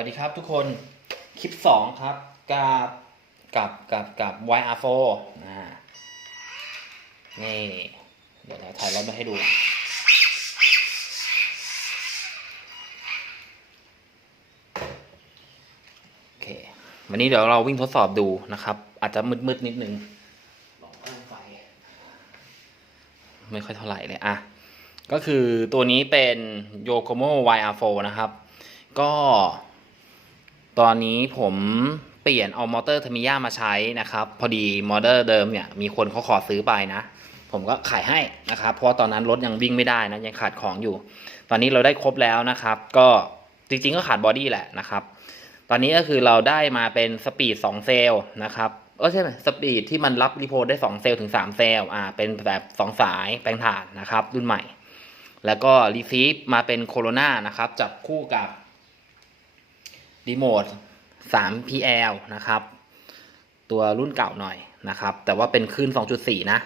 วัสดีครับทุกคนคลิปสองครับกับกับกับกับ YR4 นะนี่เดี๋ยวเราถ่ายรถมาให้ดู โอเค วันนี้เดี๋ยวเราวิ่งทดสอบดูนะครับ อาจจะมืดๆนิดนึงลองเพิ่มไฟไม่ค่อยเท่าไหร่เลยอะ ก็คือตัวนี้เป็น Yokomo YR4 นะครับ ก็ ตอนนี้ผมเปลี่ยนเอามอเตอร์ทามิยามาใช้นะครับ พอดีมอเตอร์เดิมเนี่ยมีคนเขาขอซื้อไปนะ ผมก็ขายให้นะครับ เพราะตอนนั้นรถยังวิ่งไม่ได้นะยังขาดของอยู่ ตอนนี้เราได้ครบแล้วนะครับ ก็จริงๆก็ขาดบอดี้แหละนะครับ ตอนนี้ก็คือเราได้มาเป็นสปีด2เซลล์นะครับเออใช่ไหมสปีดที่มันรับรีโพได้ 2 เซลล์ถึง 3 เซลล์อ่าเป็นแบบ 2 สายแปลงถ่านนะครับ รุ่นใหม่ แล้วก็รีซีฟมาเป็นโคโรนานะครับ จับคู่กับ รีโมท 3PL นะครับ ตัวรุ่นเก่าหน่อยนะครับ แต่ว่าเป็นคลื่น 2.4 นะ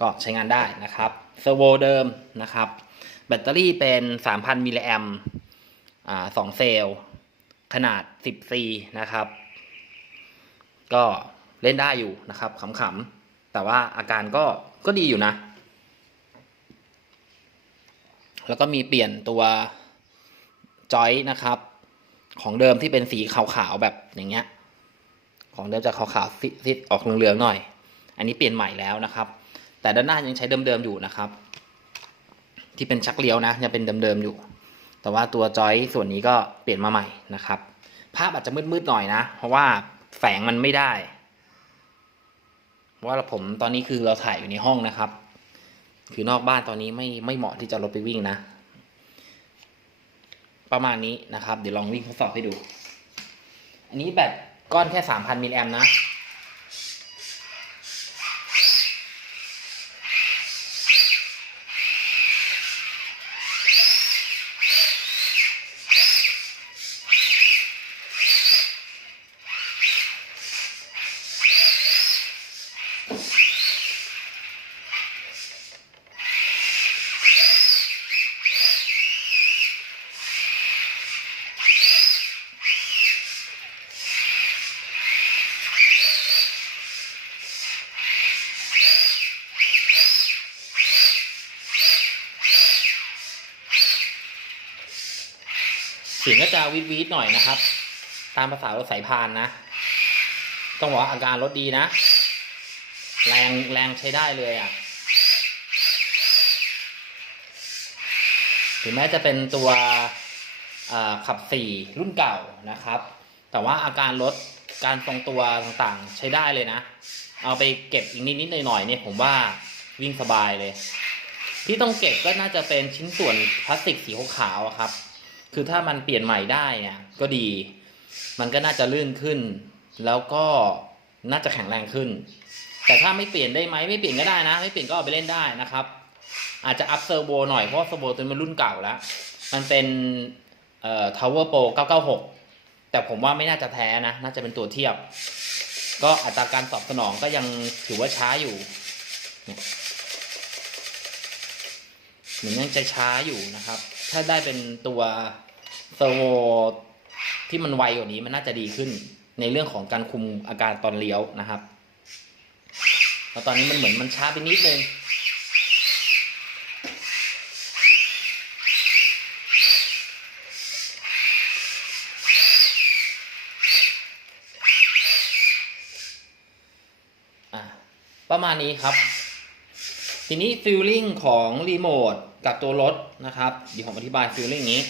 ก็ใช้งานได้นะครับเซอร์โวเดิมนะครับ แบตเตอรี่เป็น 3,000 มิลลิแอมอ่า2เซลล์ ขนาด 10C นะครับ ก็เล่นได้อยู่นะครับขำๆ แต่ว่าอาการก็ก็ดีอยู่นะ แล้วก็มีเปลี่ยนตัวจอยนะครับ ของเดิมที่เป็นสีขาวๆแบบอย่างเงี้ย ของเดิมจะขาวๆซิดออกเหลืองๆหน่อย อันนี้เปลี่ยนใหม่แล้วนะครับ แต่ด้านหน้ายังใช้เดิมๆอยู่นะครับ ที่เป็นชักเลี้ยวนะยังเป็นเดิมๆอยู่ แต่ว่าตัวจอยส่วนนี้ก็เปลี่ยนมาใหม่นะครับ ภาพอาจจะมืดๆหน่อยนะ เพราะว่าแฝงมันไม่ได้ว่าผมตอนนี้คือเราถ่ายอยู่ในห้องนะครับ คือนอกบ้านตอนนี้ไม่ไม่เหมาะที่จะรถไปวิ่งนะ ประมาณนี้นะครับ เดี๋ยวลองวิ่งทดสอบให้ดู อันนี้แบตก้อนแค่ 3,000มิลลิแอมป์นะ สียงก็จะวิดวิดหน่อยนะครับ ตามภาษารถสายพานนะ ต้องบอกว่าอาการรถดีนะ แรงแรงใช้ได้เลยอะ่ะถึงแม้จะเป็นตัวขับสี่รุ่นเก่านะครับ แต่ว่าอาการรถการทรงตัวต่างๆใช้ได้เลยนะ เอาไปเก็บอีกนิดๆหน่อยๆเนี่ยผมว่าวิ่งสบายเลย ที่ต้องเก็บก็น่าจะเป็นชิ้นส่วนพลาสติกสีขาวๆครับ คือถ้ามันเปลี่ยนใหม่ได้เนี่ยก็ดี มันก็น่าจะลื่นขึ้น แล้วก็น่าจะแข็งแรงขึ้น แต่ถ้าไม่เปลี่ยนได้ไหมไม่เปลี่ยนก็ได้นะ ไม่เปลี่ยนก็เอาไปเล่นได้นะครับ อาจจะอัพเซอร์โวหน่อยเพราะเซอร์โวตัวมันรุ่นเก่าแล้ว มันเป็นเอ่อ Tower Pro 996 แต่ผมว่าไม่น่าจะแท้นะ น่าจะเป็นตัวเทียบ ก็อัตราการตอบสนองก็ยังถือว่าช้าอยู่เนี่ยเหมือนยังจะช้าอยู่นะครับ ถ้าได้เป็นตัว เซอร์โวที่มันไวกว่านี้มันน่าจะดีขึ้นในเรื่องของการคุมอาการตอนเลี้ยวนะครับแล้วตอนนี้มันเหมือนมันช้าไปนิดนึงอะประมาณนี้ครับ ทีนี้ฟิลลิ่งของรีโมทกับตัวรถนะครับ เดี๋ยวผมอธิบายฟิลลิ่งนี้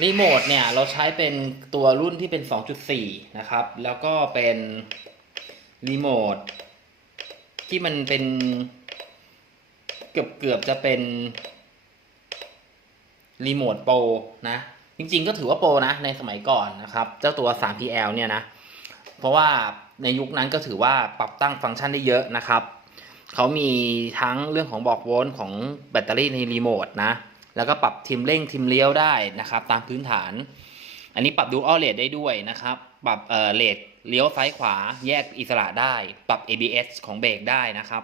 รีโมทเนี่ยเราใช้เป็นตัวรุ่นที่เป็น 2.4 นะครับ แล้วก็เป็นรีโมทที่มันเป็นเกือบเกือบจะเป็นรีโมทโปรนะ จริงๆก็ถือว่าโปรนะ ในสมัยก่อนนะครับ เจ้าตัว 3PL เนี่ยนะ เพราะว่าในยุคนั้นก็ถือว่าปรับตั้งฟังก์ชันได้เยอะนะครับ เขามีทั้งเรื่องของบอกโวลต์ของแบตเตอรี่ในรีโมทนะ แล้วก็ปรับทิมเร่งทิมเลี้ยวได้นะครับ ตามพื้นฐาน อันนี้ปรับดูอัลเลดได้ด้วยนะครับ ปรับเอ่อเลดเลี้ยวซ้ายขวาแยกอิสระได้ ปรับ ABS ของเบรกได้นะครับ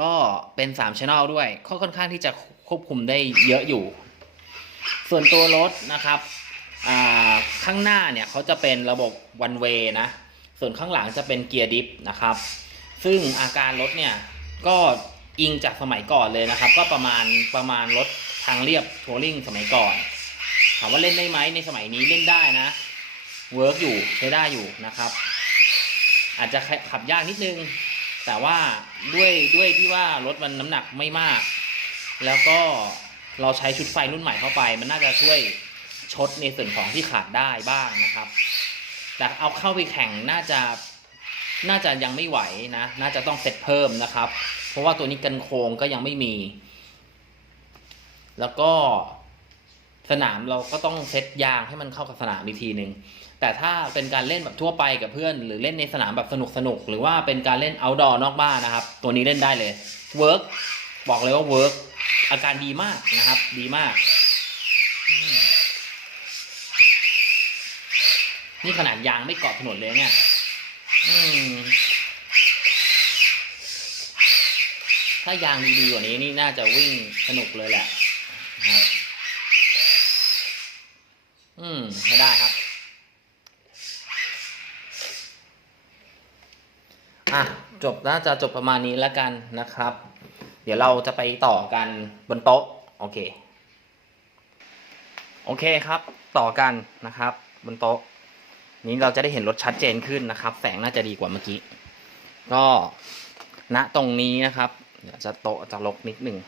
ก็เป็น3 Channel ด้วยก็ค่อนข้างที่จะควบคุมได้เยอะอยู่ ส่วนตัวรถนะครับอ่าข้างหน้าเนี่ยเขาจะเป็นระบบ one way นะ ส่วนข้างหลังจะเป็นเกียร์ดิฟนะครับ ซึ่งอาการรถเนี่ยก็ อิงจากสมัยก่อนเลยนะครับ ก็ประมาณประมาณรถทางเรียบทัวริงสมัยก่อนถามว่าเล่นได้ไหมในสมัยนี้เล่นได้นะเวิร์กอยู่ใช้ได้อยู่นะครับ อาจจะขับยากนิดนึง แต่ว่าด้วยด้วยที่ว่ารถมันน้ำหนักไม่มาก แล้วก็เราใช้ชุดไฟรุ่นใหม่เข้าไป มันน่าจะช่วยชดในส่วนของที่ขาดได้บ้างนะครับ แต่เอาเข้าไปแข่งน่าจะน่าจะยังไม่ไหวนะ น่าจะต้องเซตเพิ่มนะครับ เพราะว่าตัวนี้กันโครงก็ยังไม่มี แล้วก็สนามเราก็ต้องเซตยางให้มันเข้ากับสนามอีกทีหนึ่งแต่ถ้าเป็นการเล่นแบบทั่วไปกับเพื่อน หรือเล่นในสนามแบบสนุกสนุกหรือว่าเป็นการเล่น outdoor นอกบ้านนะครับ ตัวนี้เล่นได้เลย work บอกเลยว่า work อาการดีมากนะครับ ดีมาก นี่ขนาดยางไม่เกาะถนนเลยเนี่ย อืม ถ้ายางดีๆกว่านี้นี่น่าจะวิ่งสนุกเลยแหละนะครับ อืมใช้ได้ครับ อะ จบน่าจะจบประมาณนี้แล้วกันนะครับ เดี๋ยวเราจะไปต่อกันบนโต๊ะ โอเค โอเคครับ ต่อกันนะครับ บนโต๊ะ นี้เราจะได้เห็นรถชัดเจนขึ้นนะครับ แสงน่าจะดีกว่าเมื่อกี้ ก็ณตรงนี้นะครับ เดี๋ยวจะโตจะลกนิดหนึ่ง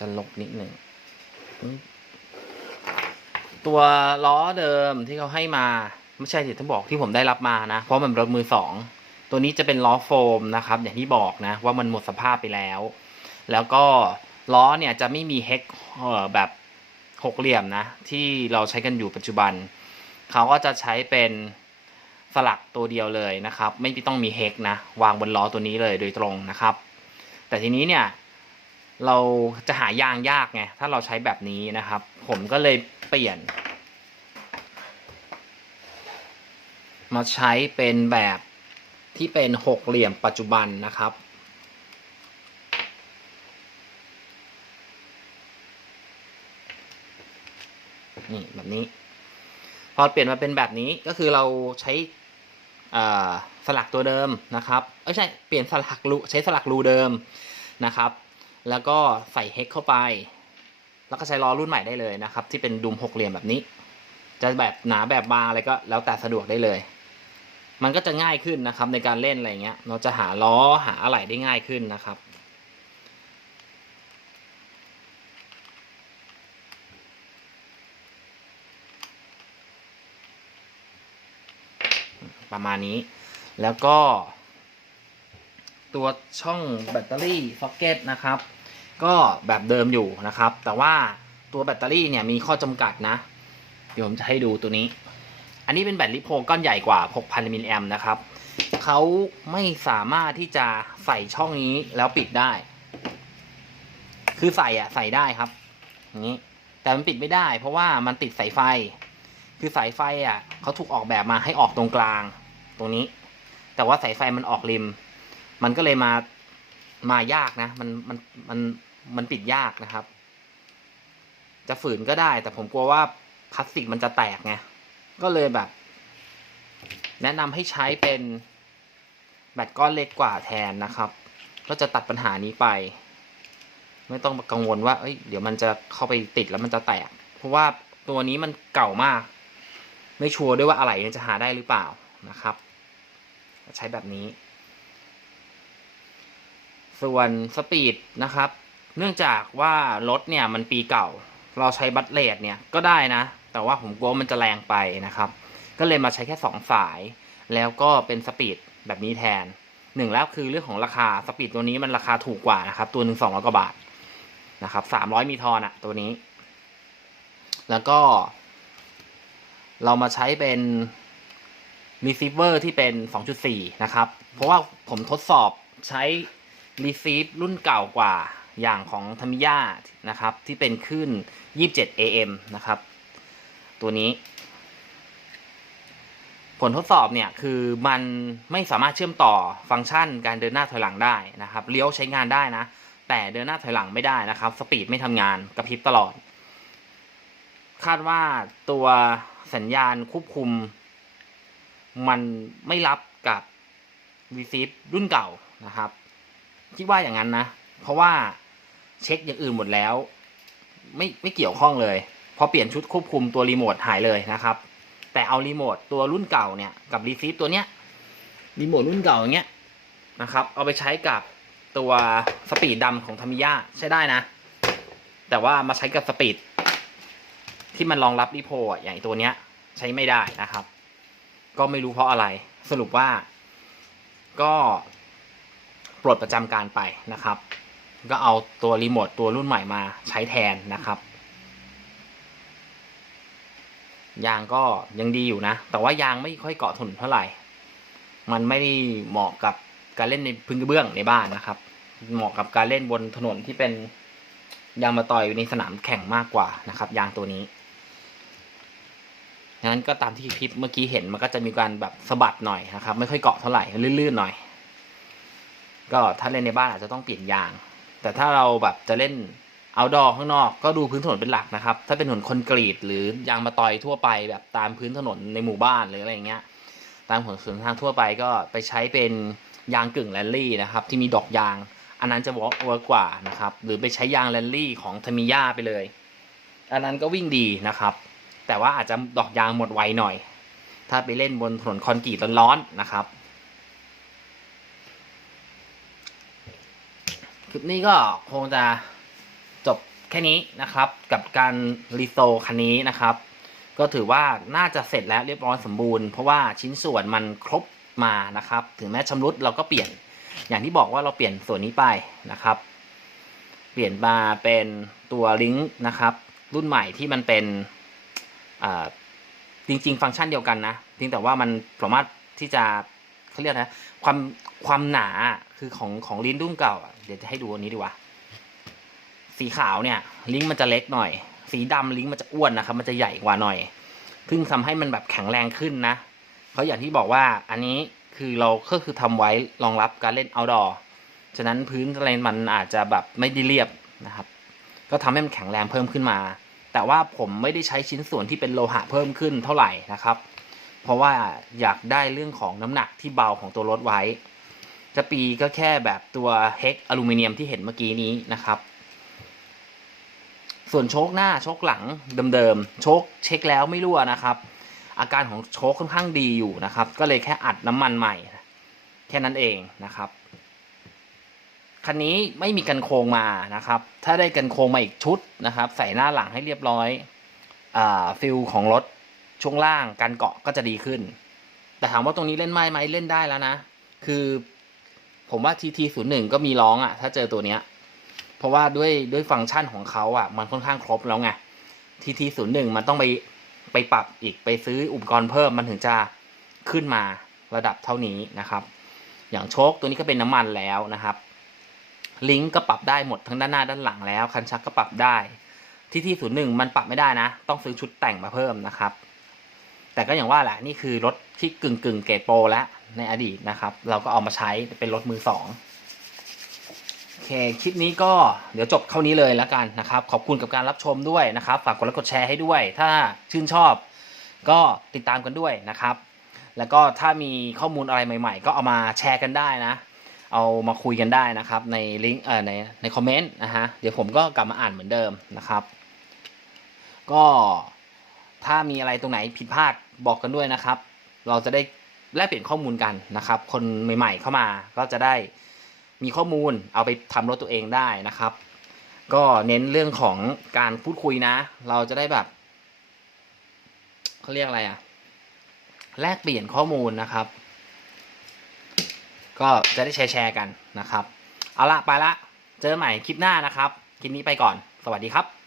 จะลกนิดหนึ่งตัวล้อเดิมที่เขาให้มา ไม่ใช่ที่ท่านบอกที่ผมได้รับมานะ เพราะมันเป็นรถมือสองตัวนี้จะเป็นล้อโฟมนะครับ อย่างที่บอกนะ ว่ามันหมดสภาพไปแล้ว แล้วก็ล้อเนี่ยจะไม่มีเฮกแบบหกเหลี่ยมนะ ที่เราใช้กันอยู่ปัจจุบัน เขาก็จะใช้เป็น สลักตัวเดียวเลยนะครับ ไม่ต้องมีเฮกนะ วางบนล้อตัวนี้เลยโดยตรงนะครับ แต่ทีนี้เนี่ยเราจะหายางยากไงถ้าเราใช้แบบนี้นะครับ ผมก็เลยเปลี่ยน มาใช้เป็นแบบที่เป็นหกเหลี่ยมปัจจุบันนะครับ นี่แบบนี้ พอเปลี่ยนมาเป็นแบบนี้ก็คือเราใช้ สลักตัวเดิมนะครับเอ้ยใช่เปลี่ยนสลักรูใช้สลักรูเดิมนะครับ แล้วก็ใส่เฮกเข้าไป แล้วก็ใช้ล้อรุ่นใหม่ได้เลยนะครับ ที่เป็นดุมหกเหลี่ยมแบบนี้ จะแบบหนาแบบบางอะไรก็แล้วแต่สะดวกได้เลย มันก็จะง่ายขึ้นนะครับในการเล่นอะไรเงี้ยเราจะหาล้อหาอะไหล่ได้ง่ายขึ้นนะครับ ประมาณนี้ แล้วก็ ตัวช่องแบตเตอรี่ซ็อกเก็ตนะครับ ก็แบบเดิมอยู่นะครับ แต่ว่าตัวแบตเตอรี่เนี่ยมีข้อจำกัดนะ เดี๋ยวผมจะให้ดูตัวนี้ อันนี้เป็นแบตลิโพก้อนใหญ่กว่า 6,000มิลลิแอมนะครับเขาไม่สามารถที่จะใส่ช่องนี้แล้วปิดได้ คือใส่อะใส่ได้ครับอย่างนี้ แต่มันปิดไม่ได้ เพราะว่ามันติดสายไฟ คือสายไฟอะเขาถูกออกแบบมาให้ออกตรงกลาง ตรงนี้ แต่ว่าสายไฟมันออกริม มันก็เลยมามายากนะ มันมันมันมันปิดยากนะครับ จะฝืนก็ได้ แต่ผมกลัวว่าพลาสติกมันจะแตกไงก็เลยแบบ แนะนำให้ใช้เป็นแบตก้อนเล็กกว่าแทนนะครับ ก็จะตัดปัญหานี้ไป ไม่ต้องกังวลว่าเอ้ยเดี๋ยวมันจะเข้าไปติดแล้วมันจะแตก เพราะว่าตัวนี้มันเก่ามาก ไม่ชัวร์ด้วยว่าอะไรจะหาได้หรือเปล่า นะครับ ใช้แบบนี้ ส่วนสปีดนะครับ เนื่องจากว่ารถเนี่ยมันปีเก่า เราใช้บัตเลดเนี่ยก็ได้นะ แต่ว่าผมกลัวมันจะแรงไปนะครับ ก็เลยมาใช้แค่สองสาย แล้วก็เป็นสปีดแบบนี้แทนหนึ่งแล้วคือเรื่องของราคาสปีดตัวนี้มันราคาถูกกว่านะครับ ตัวหนึ่งสองร้อยกว่าบาทนะครับสามร้อยมีทอนอะตัวนี้ แล้วก็ เรามาใช้เป็น receiver ที่เป็น 2.4 นะครับ เพราะว่าผมทดสอบใช้ receive รุ่นเก่ากว่าอย่างของทมิยานะครับ ที่เป็นขึ้น 27 AM นะครับ ตัวนี้ ผลทดสอบเนี่ย คือมันไม่สามารถเชื่อมต่อฟังก์ชันการเดินหน้าถอยหลังได้นะครับเลี้ยวใช้งานได้นะ แต่เดินหน้าถอยหลังไม่ได้นะครับ สปีดไม่ทำงานกระพริบตลอด คาดว่าตัวสัญญาณควบคุม มันไม่รับกับ receive รุ่นเก่านะครับ คิดว่าอย่างนั้นนะ เพราะว่าเช็คอย่างอื่นหมดแล้ว ไม่ไม่เกี่ยวข้องเลย พอเปลี่ยนชุดควบคุมตัวรีโมทหายเลยนะครับ แต่เอารีโมทตัวรุ่นเก่าเนี่ยกับ receive ตัวเนี้ยรีโมทรุ่นเก่าอย่างเงี้ยนะครับ เอาไปใช้กับตัวสปีดดำของทามิยาใช้ได้นะ แต่ว่ามาใช้กับสปีดที่มันรองรับรีโพอย่างตัวเนี้ยใช้ไม่ได้นะครับ ก็ไม่รู้เพราะอะไร สรุปว่า ก็ปลดประจำการไปนะครับ ก็เอาตัวรีโมทตัวรุ่นใหม่มาใช้แทนนะครับยางก็ยังดีอยู่นะ แต่ว่ายางไม่ค่อยเกาะถนนเท่าไหร่ มันไม่ได้เหมาะกับการเล่นในพื้นกระเบื้องในบ้านนะครับ เหมาะกับการเล่นบนถนนที่เป็นยางมาต่อยอยู่ในสนามแข่งมากกว่านะครับ ยางตัวนี้ นั้นก็ตามที่คลิปเมื่อกี้เห็นมันก็จะมีการแบบสะบัดหน่อยนะครับ ไม่ค่อยเกาะเท่าไหร่ลื่นๆหน่อย ก็ถ้าเล่นในบ้านอาจจะต้องเปลี่ยนยาง แต่ถ้าเราแบบจะเล่นเอาดอข้างนอกก็ดูพื้นถนนเป็นหลักนะครับ ถ้าเป็นถนนคอนกรีตหรือยางมาตอยทั่วไปแบบตามพื้นถนนในหมู่บ้านหรืออะไรอย่างเงี้ย ตามถนนสวนทางทั่วไปก็ไปใช้เป็นยางกึ่งแรลลี่นะครับ ที่มีดอกยาง อันนั้นจะเวิร์กกว่านะครับ หรือไปใช้ยางแรลลี่ของทามิยาไปเลย อันนั้นก็วิ่งดีนะครับ แต่ว่าอาจจะดอกยางหมดไวหน่อย ถ้าไปเล่นบนถนนคอนกรีตร้อนๆนะครับ คลิปนี้ก็คงจะจบแค่นี้นะครับ กับการรีโซคันนี้นะครับ ก็ถือว่าน่าจะเสร็จแล้วเรียบร้อยสมบูรณ์ เพราะว่าชิ้นส่วนมันครบมานะครับ ถึงแม้ชำรุดเราก็เปลี่ยน อย่างที่บอกว่าเราเปลี่ยนส่วนนี้ไปนะครับ เปลี่ยนมาเป็นตัวลิงก์นะครับ รุ่นใหม่ที่มันเป็น จริง ๆ ฟังก์ชันเดียวกันนะเพียงแต่ว่ามันสามารถที่จะเขาเรียกนะความความหนาคือของของลิ้นรุ่นเก่าเดี๋ยวจะให้ดูอันนี้ดีกว่าสีขาวเนี่ย ลิงก์มันจะเล็กหน่อย สีดำลิงก์มันจะอ้วนนะครับ มันจะใหญ่กว่าหน่อยซึ่งทำให้มันแบบแข็งแรงขึ้นนะเพราะอย่างที่บอกว่าอันนี้คือเราก็คือทำไว้รองรับการเล่น outdoor ฉะนั้นพื้นอะไรมันอาจจะแบบไม่ได้เรียบนะครับ ก็ทำให้มันแข็งแรงเพิ่มขึ้นมา แต่ว่าผมไม่ได้ใช้ชิ้นส่วนที่เป็นโลหะเพิ่มขึ้นเท่าไหร่นะครับ เพราะว่าอยากได้เรื่องของน้ำหนักที่เบาของตัวรถไว้ จะปีก็แค่แบบตัวเฮกอลูมิเนียมที่เห็นเมื่อกี้นี้นะครับ ส่วนโชคหน้าโชคหลังเดิมๆโชคเช็คแล้วไม่รั่วนะครับ อาการของโชคค่อนข้างดีอยู่นะครับ ก็เลยแค่อัดน้ำมันใหม่ แค่นั้นเองนะครับ คันนี้ไม่มีกันโครงมานะครับ ถ้าได้กันโครงมาอีกชุดนะครับ ใส่หน้าหลังให้เรียบร้อยอ่าฟิลของรถช่วงล่างการเกาะก็จะดีขึ้น แต่ถามว่าตรงนี้เล่นไหมไหมเล่นได้แล้วนะ คือผมว่า TT 0 1 ก็มีร้องอะ่ะ ถ้าเจอตัวเนี้ย เพราะว่าด้วยด้วยฟังก์ชันของเขาอะ่ะ มันค่อนข้างครบแล้วไง TT 0 1 มันต้องไปไปปรับอีกไปซื้ออุปกรณ์เพิ่มมันถึงจะขึ้นมาระดับเท่านี้นะครับ อย่างโชคตัวนี้ก็เป็นน้ำมันแล้วนะครับ ลิงก์ก็ปรับได้หมดทั้งด้านหน้าด้านหลังแล้วคันชักก็ปรับได้ที่ที่ศูนย์หนึ่งมันปรับไม่ได้นะ ต้องซื้อชุดแต่งมาเพิ่มนะครับ แต่ก็อย่างว่าแหละนี่คือรถที่กึ่งกึ่งเกรดโปรแล้วในอดีตนะครับ เราก็เอามาใช้เป็นรถมือสองโอเคคลิปนี้ก็เดี๋ยวจบเท่านี้เลยแล้วกันนะครับ ขอบคุณกับการรับชมด้วยนะครับ ฝากกดไลค์กดแชร์ให้ด้วย ถ้าชื่นชอบก็ติดตามกันด้วยนะครับ แล้วก็ถ้ามีข้อมูลอะไรใหม่ ๆ ก็เอามาแชร์กันได้นะ เอามาคุยกันได้นะครับ ในลิงก์เอ่อในในคอมเมนต์นะฮะเดี๋ยวผมก็กลับมาอ่านเหมือนเดิมนะครับ ก็ถ้ามีอะไรตรงไหนผิดพลาดบอกกันด้วยนะครับ เราจะได้แลกเปลี่ยนข้อมูลกันนะครับ คนใหม่ๆเข้ามาก็จะได้มีข้อมูลเอาไปทำรถตัวเองได้นะครับ ก็เน้นเรื่องของการพูดคุยนะ เราจะได้แบบเขาเรียกอะไรอะแลกเปลี่ยนข้อมูลนะครับ ก็จะได้แชร์แชร์กันนะครับ เอาละไปละ เจอกันใหม่คลิปหน้านะครับ คลิปนี้ไปก่อน สวัสดีครับ